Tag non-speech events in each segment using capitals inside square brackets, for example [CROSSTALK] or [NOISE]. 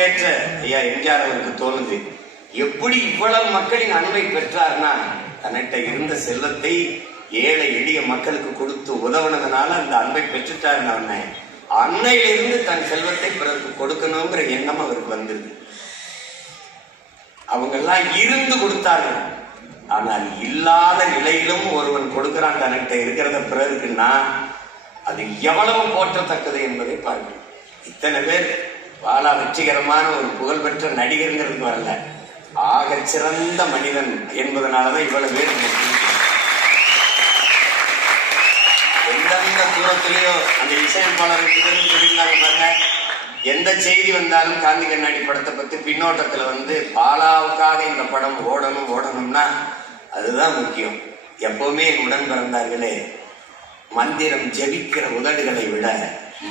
பங்கேற்ற ஐயா எம்ஜிஆர் அவருக்கு தோணுது. எப்படி இவ்வளவு மக்களின் அன்பை பெற்றார்னா தன்னிட்ட இருந்த செல்வத்தை ஏழை எளிய மக்களுக்கு கொடுத்து உதவுனதுனால அந்த அன்பை பெற்றுட்டாருன்னு அவனை. அன்னையிலிருந்து தன் செல்வத்தை பிறருக்கு கொடுக்கணுங்கிற எண்ணம் அவருக்கு வந்தது அவங்க எல்லாம் இருந்து கொடுத்தார்கள். ஆனால் இல்லாத நிலையிலும் ஒருவன் கொடுக்கிறான் தன்கிட்ட இருக்கிறத பிறருக்குன்னா அது எவ்வளவு போற்றத்தக்கது என்பதை பார்க்கணும் இத்தனை பேர் பாலா வெற்றிகரமான ஒரு புகழ்பெற்ற நடிகருங்கிறதுக்கு வரல. ஆகச் சிறந்த மனிதன் என்பதனாலதான் இவ்வளவு பேர் எந்தெந்த தூரத்திலேயோ அந்த இசையமைப்பாளருக்கு சொல்லியிருந்தாங்க பாருங்க. எந்த செய்தி வந்தாலும் காந்தி கண்ணாடி படத்தை பத்தி பின்னோட்டத்துல வந்து பாலாவுக்காக இந்த படம் ஓடணும் ஓடணும்னா அதுதான் முக்கியம். எப்பவுமே என் உடன் பிறந்தார்களே மந்திரம் ஜெபிக்கிற உதடுகளை விட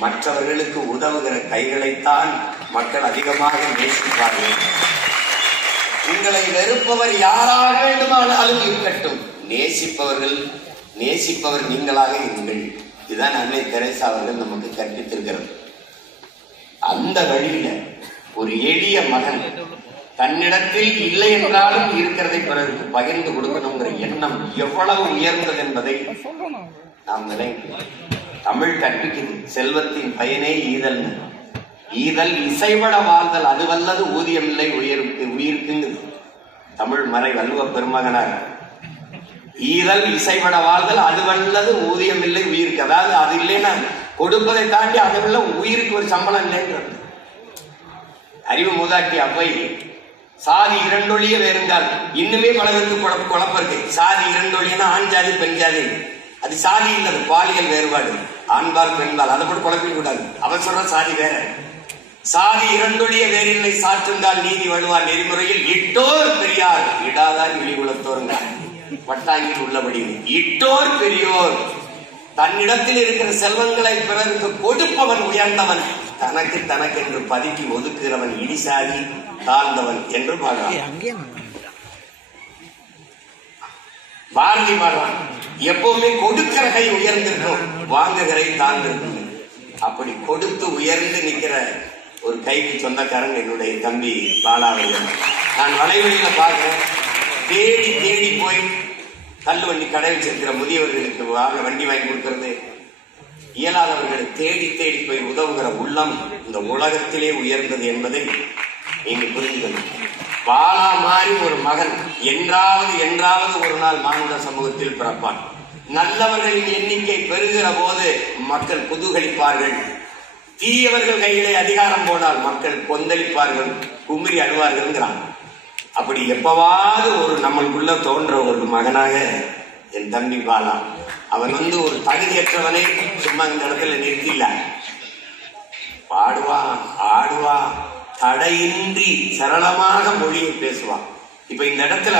மற்றவர்களுக்கு உதவுகிற கைகளைத்தான் மக்கள் அதிகமாக நேசிப்பார்கள். உங்களை வெறுப்பவர் யாராக வேண்டுமானாலும் இருக்கட்டும். நேசிப்பவர்கள் நேசிப்பவர் நீங்களாக இருங்கள். இதுதான் அன்னை தெரேசா அவர்கள் நமக்கு கற்பித்திருக்கிறது. அந்த வழியில ஒரு எளிய மகன் தன்னிடத்தில் இல்லை என்றாலும் இருக்கிறதை பிறருக்கு பகிர்ந்து கொடுக்கணுங்கிற எண்ணம் எவ்வளவு உயர்ந்தது என்பதை நாம் நினைக்கிறோம் தமிழ் கற்பிக்குது செல்வத்தின் பயனே ஈதல் ஈதல் இசைவட வாழ்தல் அது வல்லது ஊதியமில்லை உயிருக்கு உயிருக்குங்குது தமிழ் மறை வல்லுவ பெருமகனார். ஈதல் இசைவட வாழ்தல் அது வல்லது ஊதியம் இல்லை உயிருக்கு. அதாவது அது இல்லைன்னா கொடுப்பதை தாண்டி அது உள்ள உயிருக்கு ஒரு சம்பளம் இல்லைன்றது அறிவு மூதாட்டி அவ்வை சாதி இரண்டொழிய வேறுந்தால் இன்னுமே பல குழப்ப குழப்பம் இருக்கு. சாதி இரண்டொழியனா ஆண் ஜாதி பெண் ஜாதி. அது சாதி இல்லை பாலியல் வேறுபாடு. ஆண்பால் பெண்பால் அதை கூட குழப்பிக்க கூடாது. அவர் சொல்ற சாதி வேற. சாதி இரண்டொழிய வேறில்லை சாற்றுந்தால் நீதி வழுவார் நெறிமுறையில் இட்டோர் பெரியார். இடாதார் இழிகுலத்தோருங்க. வட்டாங்கில் உள்ளபடி. இட்டோர் பெரியோர். தன்னிடத்தில் இருக்கிற செல்வங்களை பிறருக்கு கொடுப்பவன் உயர்ந்தவன். தனக்கு தனக்கென்று பதுக்கி ஒதுக்குகிறவன் இடிசாதி தாழ்ந்தவன் என்று பாடுறான். பாரதி பாடுறான். எப்பவுமே கொடுக்கிற கை உயர்ந்திருக்கும். வாங்குகிற தாழ்ந்திருக்கும். அப்படி கொடுத்து உயர்ந்து நிக்கிற ஒரு கைக்கு சொந்தக்காரன் என்னுடைய தம்பி பாலாவையன். நான் வலைவழியில பார்க்கிறேன். தேடி தேடி போய் கல் வண்டி கடை வச்சிருக்கிற முதியவர்களுக்கு வாங்க வண்டி வாங்கி கொடுக்கறது. இயலாதவர்களை தேடி தேடி போய் உதவுகிற உள்ளம் இந்த உலகத்திலே உயர்ந்தது என்பதை நீங்க புரிஞ்சுக்கணும். பாலா மாதிரி ஒரு மகன். என்றாவது என்றாவது ஒரு நாள் மானுட சமூகத்தில் பிறப்பான். நல்லவர்களின் எண்ணிக்கை பெருகிற போது மக்கள் குதூகலிப்பார்கள். தீயவர்கள் கையிலே அதிகாரம் போனால் மக்கள் கொந்தளிப்பார்கள் குமிரி அழுவார்கள்ங்கிறான் அப்படி எப்பவாவது ஒரு நம்மளுக்குள்ள தோன்ற ஒரு மகனாக என் தம்பி பாலா. அவன் வந்து ஒரு தகுதியற்றவனை சும்மா இந்த இடத்துல நிறுத்தில பாடுவான் ஆடுவான் தடையின்றி சரளமாக மொழியை பேசுவான். இப்ப இந்த இடத்துல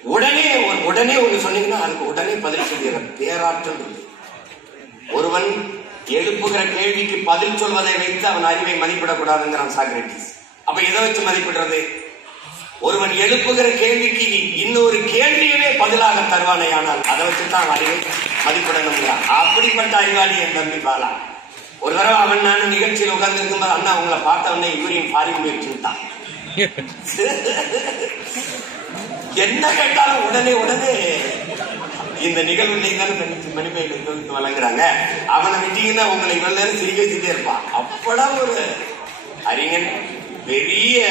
உடனே உடனே ஒன்று சொன்னீங்கன்னா அதுக்கு உடனே பதில் சொல்லிடுற பேராற்றல் ஒருவன் எழுப்புகிற கேள்விக்கு பதில் சொல்வதை வைத்து அவன் அறிவை மதிப்பிடக்கூடாதுங்கிறான் சாக்ரட்டிஸ் அப்ப எதை வச்சு மதிப்பிடுறது? ஒருவன் எழுப்புகிற கேள்விக்கு இன்னொரு கேள்வியவே பதிலாக தருவானே ஆனால் அதை வச்சு தான் அறிவை மதிப்பிடணுங்கிறான் அப்படிப்பட்ட அறிவாளி என் தம்பி பாலா. ஒரு தடவை அவன் நானும் நிகழ்ச்சியில் உட்கார்ந்து இருக்கும்போது அண்ணா உங்களை பார்த்த உடனே இவரையும் பாரி போயிடுச்சுட்டான் [LAUGHS] என்ன கேட்டாலும் உடனே உடனே இந்த நிகழ்வு நீங்க தானே வழங்குறாங்க. அவனை விட்டீங்கன்னா உங்களை இவ்வளவு நேரம் சிரிக்க வச்சுட்டே இருப்பான். அப்படா ஒரு அறிஞன் பெரிய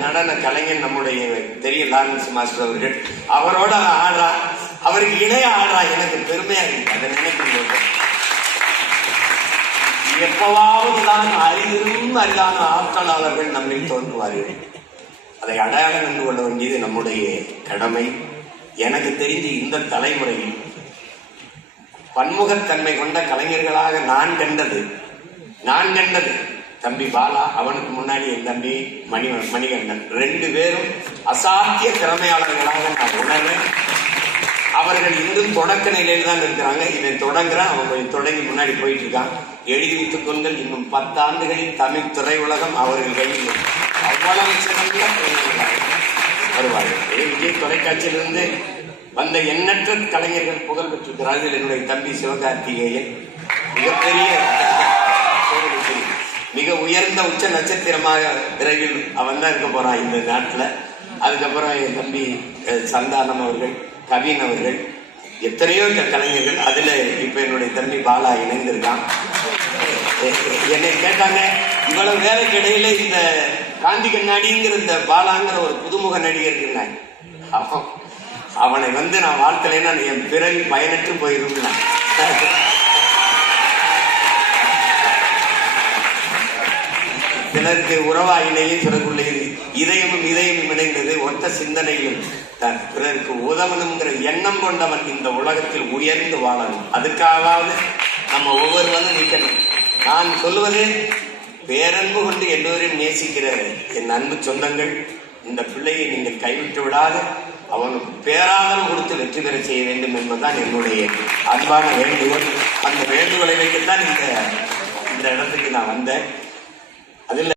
நடன கலைஞன் நம்முடைய பெரிய லாரன்ஸ் மாஸ்டர் அவர்கள். அவரோட ஆடுறா அவருக்கு இணைய ஆடுறா எனக்கு பெருமையா இருக்கு. அதை நினைக்கும் போது. எப்பவாவது தான் அரிதிலும் அறியாத ஆற்றலாளர்கள் நம்மில் தோன்றுவார்கள். அதை அடையாளம் கண்டு கொள்ள வேண்டியது நம்முடைய கடமை. எனக்கு தெரிஞ்சு இந்த தலைமுறையில் பன்முகத்தன்மை கொண்ட கலைஞர்களாக நான் கண்டது. நான் கண்டது. தம்பி பாலா அவனுக்கு முன்னாடி என் தம்பி மணி மணிகண்டன். ரெண்டு பேரும் அசாத்திய திறமையாளர்களாக நான் உணர்றேன். அவர்கள் இன்னும் தொடக்க நிலையில் தான் இருக்கிறாங்க. இவன் தொடங்குறான். அவன் கொஞ்சம் தொடங்கி முன்னாடி போயிட்டு இருக்கான். எழுதி வைத்துக் கொள்கள் இன்னும் பத்தாண்டுகளில் தமிழ் திரையுலகம் அவர்கள் கையில் அவ்வளவு சிறந்த வருவார்கள். விஜய் தொலைக்காட்சியிலிருந்து வந்த எண்ணற்ற கலைஞர்கள் புகழ் பெற்றிருக்கிறார்கள் என்னுடைய தம்பி சிவகார்த்திகேயன். மிகப்பெரிய மிக உயர்ந்த உச்ச நட்சத்திரமாக விரைவில் அவன் தான் இருக்க போறான் இந்த நாட்டில். அதுக்கப்புறம் என் தம்பி சந்தானம் அவர்கள் கவின் அவர்கள் எத்தனையோ கலைஞர்கள். அதுல இப்ப என்னுடைய தம்பி பாலா இணைந்திருக்கான். என்னை கேட்டாங்க இவ்வளவு வேலைக்கு இடையில இந்த காந்தி கண்ணாடிங்கிற இந்த பாலாங்கிற ஒரு புதுமுக நடிகர் இருந்தாங்க அப்போ அவனை வந்து நான் வாழ்த்தலைன்னா என் பிறவி பயனற்று போயிருந்தான் சிலருக்கு உறவாயினையும் சிலருக்குள்ளே இதயமும் இதயமும் இணைந்தது ஒத்த சிந்தனையும் தன் பிறருக்கு உதவணுங்கிற எண்ணம் கொண்டவன் இந்த உலகத்தில் உயர்ந்து வாழணும். அதுக்காகவாவது நம்ம ஒவ்வொருவரும் நிற்கணும். நான் சொல்லுவது பேரன்பு கொண்டு எல்லோரையும் நேசிக்கிற என் அன்பு சொந்தங்கள் இந்த பிள்ளையை நீங்கள் கைவிட்டு விடாது. அவனுக்கு பேராதரவு கொடுத்து வெற்றி பெற செய்ய வேண்டும் என்பதுதான் என்னுடைய அன்பான வேண்டுகோள். அந்த வேண்டுகோளை வைக்கத்தான் இந்த இந்த இடத்துக்கு நான் வந்தேன். அதில்